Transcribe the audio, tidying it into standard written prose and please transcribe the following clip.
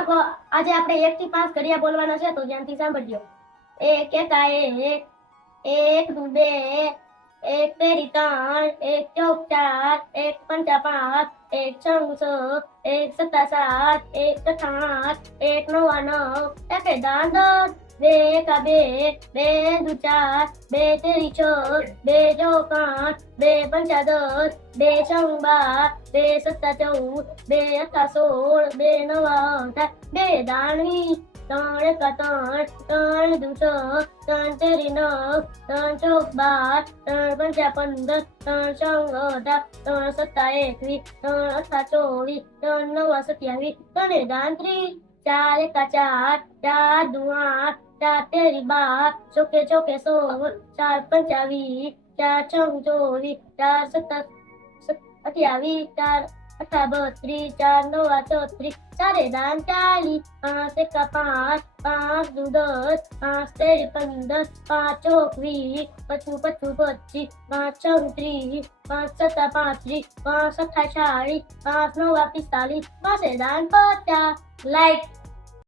બાળકો આજે આપણે 1 થી 5 ઘડિયા બોલવાના છે તો ધ્યાનથી સાંભળજો. એક એકા એક, એક દુ બે, એક તેરી ત્રણ, એક ચોક ચાર, એક પંચા પાંચ, એક છંગ છ, એક સત્તા સાત, એક અઠા આઠ, એક નવા નવ, એકે દાન દસ, બે એકા બે, બે દુ ચાર, બે તેરી છ, બે ચોક આઠ, બે પંચા દસ, બે છંગ 12, બે સત્તા 14, બે અઠા 16, બે નવા 18, બે દાન 20, ત્રણ એકા ત્રણ, ત્રણ દુ છ, ત્રણ તેરી 9, ત્રણ ચોક 12, ત્રણ પંચા 15, ત્રણ છંગ 18, ત્રણ સત્તા 21, ત્રણ અઠા 24, ત્રણ નવા 27, ત્રણે દાન 30, ચાર એકા ચાર, ચાર દુ 8, ચાર તેરી 12, ચોકે ચોકે 16, ચાર પંચા 20, ચાર છંગ 24, ચાર સત્તા 28, ચાર અઠા 32, ચાર નવા 34, ચારે દાન 40, પાંચ એકા 5, પાંચ દુ 10, પાંચ તેરી 15, પાંચ ચોક 20, પચું 25, પાંચ છંગ 30, પાંચ સત્તા 35, પાંચ અઠા 40, પાંચ નવા 45, પાસે દાન 50. લાઈક